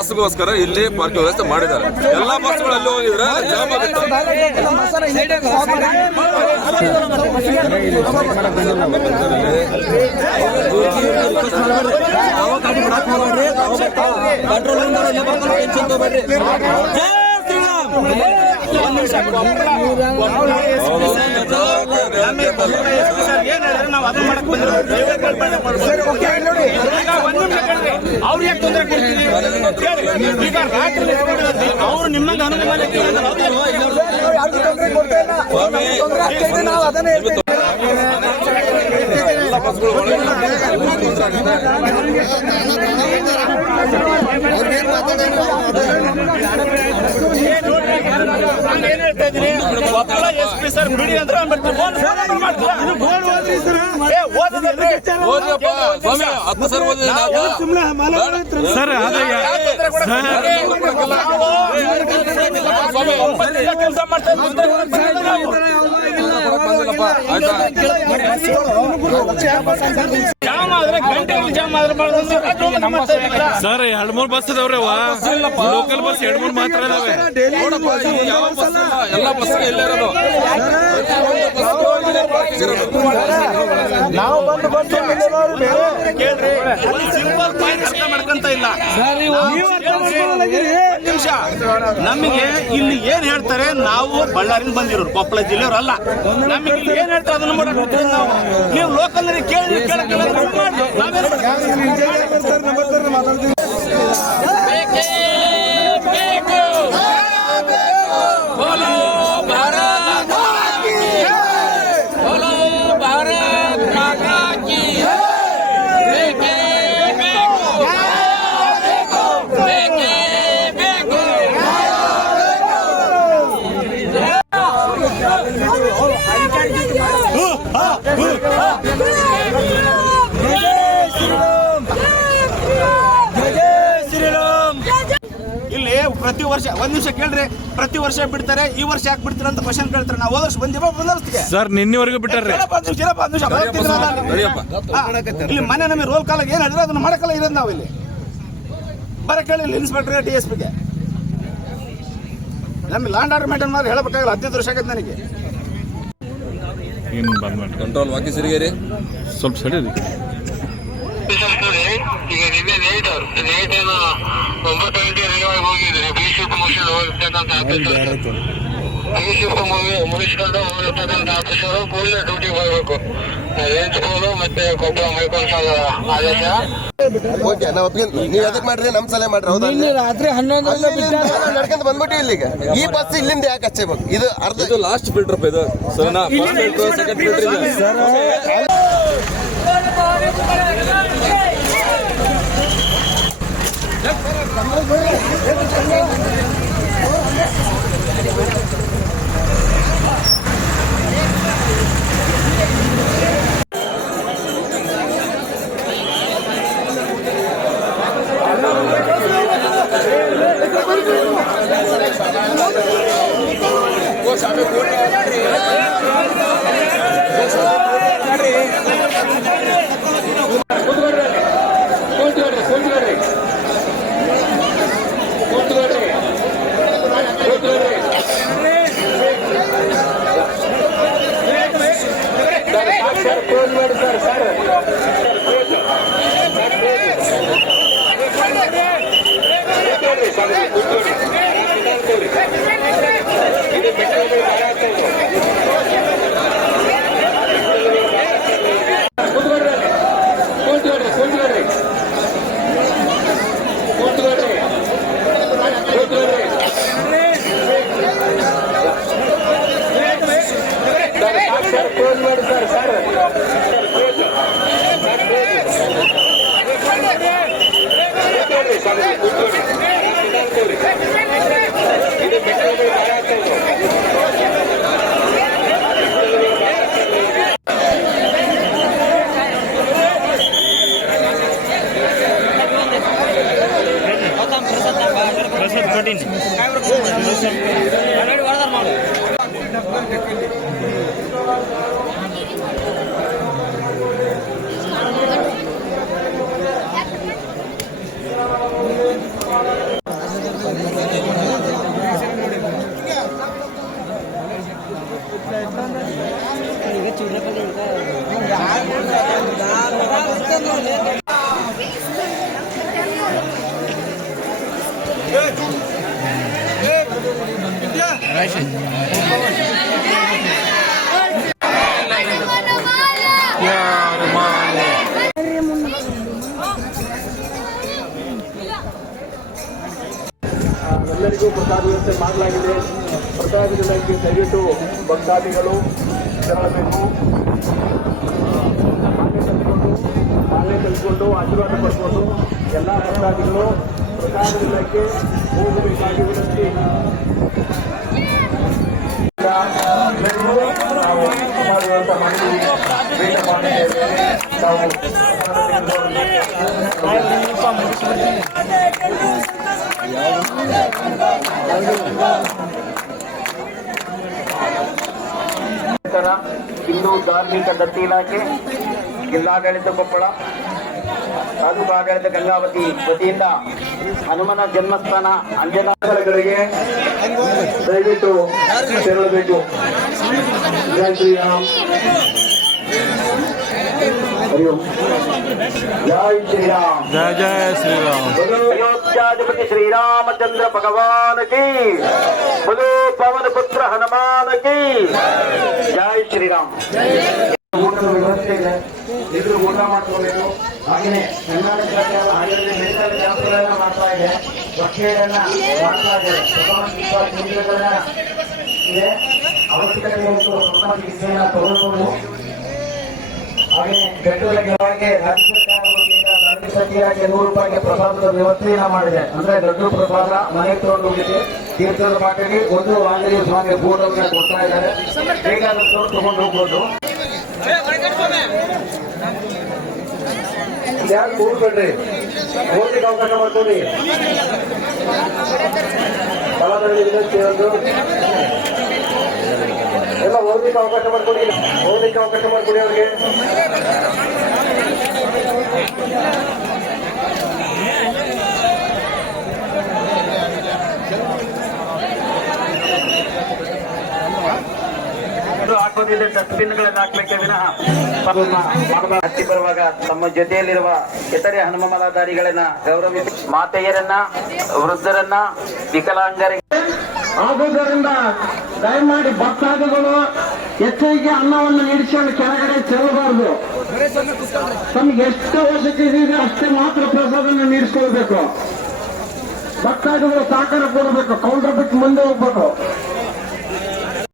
ಬಸ್ಗೋಸ್ಕರ ಇಲ್ಲಿ ಪಾರ್ಕಿಂಗ್ ವ್ಯವಸ್ಥೆ ಮಾಡಿದ್ದಾರೆ. ಎಲ್ಲಾ ಬಸ್ಗಳು ಅಲ್ಲಿ ಹೋಗಿದ್ರೆ ಜಾಮ್ ಆಗುತ್ತೆ. ಅವ್ರಿಗೆ ತೊಂದರೆ ಕೊಡ್ತೀರಿ ಈಗ ರಾತ್ರಿ ಅವರು ನಿಮ್ಮಂಗ ಸರ್ ಬಿಡಿ ಅಂದ್ರೆ ಸರ್ ಕೆಲಸ ಮಾಡ್ತಾ ಜಾಮ್ ಆದ್ರೆ ಗಂಟೆಗಳು ಜಾಮ್ ಆದ್ರೆ ಸರ್ 2-3 ಬಸ್ ಇದಾವ್ರಿ. ಲೋಕಲ್ ಬಸ್ 2-3 ಮಾತ್ರ ಇದಾವೆ. ಎಲ್ಲ ಬಸ್ ಇಲ್ಲೇ ಇರೋದು. ನಾವು ಬಂದು ಕೇಳ್ರಿ ಸಿಂಪಲ್ ಪಾಯಿಂಟ್ ಅರ್ಥ ಮಾಡ್ಕೊಂತ ಇಲ್ಲ. ನಿಮಿಷ ನಮಗೆ ಇಲ್ಲಿ ಏನ್ ಹೇಳ್ತಾರೆ, ನಾವು ಬಳ್ಳಾರಿಂದ ಬಂದಿರೋರು, ಕೊಪ್ಪಳ ಜಿಲ್ಲೆಯವರು ಅಲ್ಲ. ನಮಗೆ ಇಲ್ಲಿ ಏನ್ ಹೇಳ್ತಾರೆ ಅದನ್ನ ಮಾಡ್ಬಿಡ್ತೀವಿ ನಾವು. ನೀವು ಲೋಕಲ್ ಕೇಳಿ ಪ್ರತಿ ವರ್ಷ ಒಂದ್ ನಿಮಿಷ ಕೇಳ್ರಿ, ಪ್ರತಿ ವರ್ಷ ಬಿಡ್ತಾರೆ, ಈ ವರ್ಷ ಯಾಕೆ ಬಿಡ್ತಾರೆ ಅಂತ ಕ್ವಶನ್ ಕೇಳ್ತಾರೆ. ನಾವು ಹೋದಷ್ಟು ಬಂದಿವ ಸರ್ ನಿನ್ನೆವರೆಗೂ ಬಿಟ್ಟಾರ್ರಿ. ಇಲ್ಲಿ ಮನೆ ನಮಗೆ ರೋಲ್ ಕಾಲಾಗ ಏನ್ ಹೇಳಿದ್ರೆ ಅದನ್ನ ಮಾಡಕಲ್ಲ ಇರೋದು. ನಾವು ಇಲ್ಲಿ ಬರ ಕೇಳಿ ಇನ್ಸ್ಪೆಕ್ಟರ್ DSPಗೆ ನಮ್ಗೆ ಲ್ಯಾಂಡ್ ಆರ್ಡರ್ ಮೇಂಟೈನ್ ಮಾಡಿ ಹೇಳಬೇಕಾಗಲ್ಲ. 15 ವರ್ಷ ಆಗತ್ತೆ ನನಗೆ. ಕಂಟ್ರೋಲ್ ಬಾಕಿ ಸಿರಿಗೇರಿ ಸ್ವಲ್ಪ ಸರಿ ಈಗ ನಿನ್ನೆ ಲೇಟ್ ಏನು 9 ಗಂಟೆ ಹೋಗಿದ್ರಿ. ಬಿ ಶಿಫ್ಟ್ ಮುಗಿಸ್ಕೊಂಡು ಹೋಗಿರ್ತಕ್ಕಂಥ ಆಫೀಸರು ಫುಲ್ ಡ್ಯೂಟಿ ಬರಬೇಕು. ರೇಂಜ್ ಫೋನು ಮತ್ತೆ ಕೊಪ್ಪಳ ಮೈಕೊಂಡ್ ಆದೇಶ. ಓಕೆ, ನಾವು ನೀವು ಅದಕ್ಕೆ ಮಾಡ್ರಿ, ನಮ್ ಸಲಹೆ ಮಾಡ್ರಿ. ಹೌದಾ, ರಾತ್ರಿ 11 ನಡ್ಕೊಂತ ಬಂದ್ಬಿಟ್ಟಿವಿ ಇಲ್ಲಿಗೆ. ಈ ಬಸ್ ಇಲ್ಲಿಂದ ಯಾಕೆ ಹಚ್ಚಬೇಕು? ಇದು ಅರ್ಧ ಲಾಸ್ಟ್ ಫಿಲ್ಟರ್ ಇದು sir. First filter, second filter Thank you. ಎಲ್ಲರಿಗೂ ಪ್ರಸಾದ ವ್ಯವಸ್ಥೆ ಮಾಡಲಾಗಿದೆ. ಪ್ರಸಾದದ ಲೈನ್ಗೆ ದಯವಿಟ್ಟು ಭಕ್ತಾದಿಗಳು ತೆರಳಬೇಕು. ಮಾಲೆ ಕಲಿಕೊಂಡು ಆಶೀರ್ವಾದ ಪಡ್ಕೊಂಡು ಎಲ್ಲ ಭಕ್ತಾದಿಗಳು ಪ್ರಸಾದದ ಲೈನ್ಗೆ ಹೋಗಬೇಕಾಗಿ ವಿನಂತಿ. ನಾವು ಮಾಡುವಂತ ಮನವಿ ಬೇಡ ಮಾಡಿದ್ದೇವೆ. ನಾವು ಹಿಂದೂ ಧಾರ್ಮಿಕ ದತ್ತಿ ಇಲಾಖೆ, ಜಿಲ್ಲಾಡಳಿತ ಕೊಪ್ಪಳ, ತಾಲೂಕು ಆಡಳಿತ ಗಂಗಾವತಿ ವತಿಯಿಂದ ಹನುಮನ ಜನ್ಮಸ್ಥಾನ ಅಂಜನಾಗಳಿಗೆ ದಯವಿಟ್ಟು ತೆರಳಬೇಕು. ಜೈ ಶ್ರೀರಾಮ್. ಹರಿ ಓಂ. ಜೈ ಶ್ರೀರಾಮ್. जय जय श्री राम. अयोध्याधिपति श्री रामचंद्र भगवान की, बोलो पवन पुत्र हनुमान की जय श्री राम. ಊಟದ ವ್ಯವಸ್ಥೆ ಇದೆ, ಎದುರು ಊಟ ಮಾಡ್ಕೋಬೇಕು. ಹಾಗೆಯೇ ಕರ್ನಾಟಕ ಸರ್ಕಾರ ಹಾಗೆಯೇ ಮೆಡಿಕಲ್ ಕ್ಯಾಂಪ್ಗಳನ್ನ ಮಾಡ್ತಾ ಇದೆ, ವಕೀಲರನ್ನ ಮಾಡ್ತಾ ಇದೆ, ಕೇಂದ್ರಗಳನ್ನ ಇದೆ. ಅವಶ್ಯಕತೆ ಇರುವಂತ ಪ್ರಥಮ ಚಿಕಿತ್ಸೆಯನ್ನ ತಗೊಳ್ಬಹುದು. ಹಾಗೆ ಬೆಟ್ಟಗಳಿಗೆ ರಾಜ್ಯ ಸರ್ಕಾರ ವತಿಯಿಂದ ಧಾರ್ಮಿಕ ಸಚಿವಾಲಯ 100 ರೂಪಾಯಿಗೆ ಪ್ರಸಾದದ ವ್ಯವಸ್ಥೆಯನ್ನ ಮಾಡಿದೆ. ಅಂದ್ರೆ ಲಡ್ಡು ಪ್ರಸಾದ ಮನೆಗೆ ತಗೊಂಡು ಹೋಗಿದ್ದೆ. ತೀರ್ಥದ ಪಾಟಿಗೆ ಒಂದು ಆಂಜನೇಯ ಸ್ವಾಮಿ ಬೋರ್ಡನ್ನ ಕೊಡ್ತಾ ಇದ್ದಾರೆ. ಬೇಕಾದಷ್ಟು ತಗೊಂಡು ಹೋಗ್ಬೋದು. ಯಾರು ಕೂಡ್ಬೇಡ್ರಿ, ಓದಿಗೆ ಅವಕಾಶ ಮಾಡ್ಕೊಳ್ಳಿ. ಕಲಾದಲ್ಲಿ ವಿನಂತಿ ಇರೋದು ಎಲ್ಲ ಓದಲಿಕ್ಕೆ ಅವಕಾಶ ಮಾಡ್ಕೊಡಿ, ಓದಲಿಕ್ಕೆ ಅವಕಾಶ ಮಾಡ್ಕೊಡಿ ಅವ್ರಿಗೆ. ಹಾಕೋದಿದ್ರೆ ಡಸ್ಟ್ಬಿನ್ಗಳನ್ನು ಹಾಕ್ಬೇಕೆ ವಿನಃ ಹತ್ತಿ ಬರುವಾಗ ತಮ್ಮ ಜೊತೆಯಲ್ಲಿರುವ ಇತರೆ ಹನುಮ ಮಾಲಾಧಾರಿಗಳನ್ನ ಗೌರವಿಸಿ ಮಾತೆಯರನ್ನ, ವೃದ್ಧರನ್ನ, ವಿಕಲಾಂಗರಿಗೆ ಆದುದರಿಂದ ದಯಮಾಡಿ ಭಕ್ತಾದಿಗಳು ಎಚ್ಚರಿಕೆ ಅನ್ನವನ್ನು ನೀಡಿಸಿಕೊಂಡು ಕೆಳಗಡೆ ಚೆಲ್ಲಬಾರದು. ತಮ್ಗೆ ಎಷ್ಟು ಅವಶ್ಯಕತೆ ಇದೆ ಅಷ್ಟೇ ಮಾತ್ರ ಪ್ರಸಾದವನ್ನು ನೀಡಿಸ್ಕೊಳ್ಬೇಕು. ಭಕ್ತಾದಿಗಳು ಸಹಕಾರ ಕೊಡಬೇಕು. ಕೌಂಟರ್ ಬಿಟ್ಟು ಮುಂದೆ ಹೋಗ್ಬೇಕು.